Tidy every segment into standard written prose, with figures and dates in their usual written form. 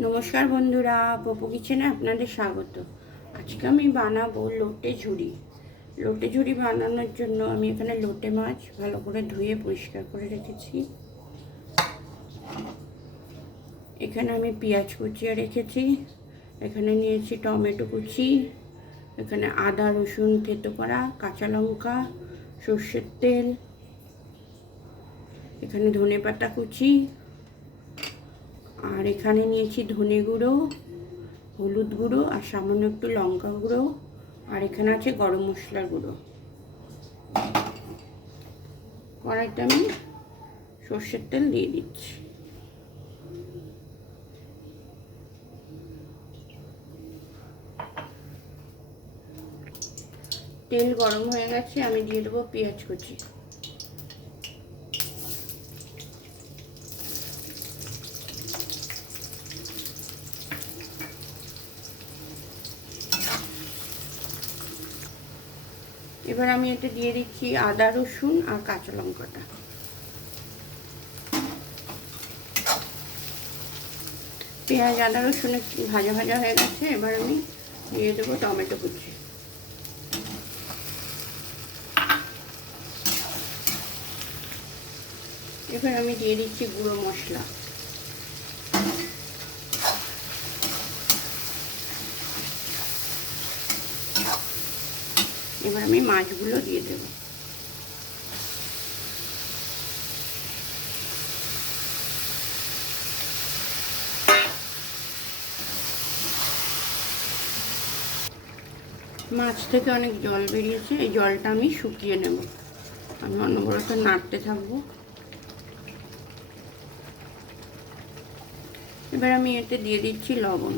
নমস্কার বন্ধুরা, পপু কিচেনে আপনাদের স্বাগত। আজকে আমি বানাবো লোটে ঝুড়ি। লোটে ঝুড়ি বানানোর জন্য আমি এখানে লোটে মাছ ভালো করে ধুয়ে পরিষ্কার করে রেখেছি। এখানে আমি পেঁয়াজ কুচিয়ে রেখেছি, এখানে নিয়েছি টমেটো কুচি, এখানে আদা রসুন থেতো করা, কাঁচা লঙ্কা, সর্ষের তেল, এখানে ধনেপাতা কুচি, আর এখানে নিয়েছি ধনে গুঁড়ো, হলুদ গুঁড়ো আর সামান্য একটু লঙ্কা গুঁড়ো, আর এখানে আছে গরম মশলার গুঁড়ো। কড়াইতে আমি সর্ষের তেল দিয়ে দিচ্ছি। তেল গরম হয়ে গেছে, আমি দিয়ে দেবো পেঁয়াজ কুচি। এবার আমি এতে দিয়ে দিচ্ছি আদা রসুন আর কাঁচা লঙ্কাটা। পেঁয়াজ আদা রসুন ভাজা ভাজা হয়ে গেছে, এবার আমি দিয়ে দেবো টমেটো কুচি। এবার আমি দিয়ে দিচ্ছি গুঁড়ো মশলা। এবার আমি মাছগুলো দিয়ে দেবো। মাছ থেকে অনেক জল বেরিয়েছে, এই জলটা আমি শুকিয়ে নেব। আমি অনবরত নাড়তে থাকবো। এবার আমি এতে দিয়ে দিচ্ছি লবণ।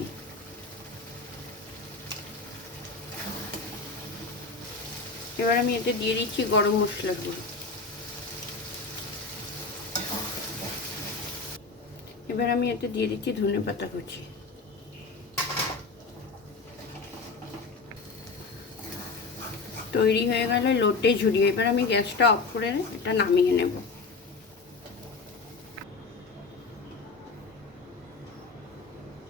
এবার আমি এতে দিয়ে দিচ্ছি গরম মশলা গুঁড়ো। এবার আমি এতে দিয়ে দিচ্ছি ধনেপাতা কুচি। তৈরি হয়ে গেল লোটে ঝুড়ি। এবার আমি গ্যাসটা অফ করে এটা নামিয়ে নেব।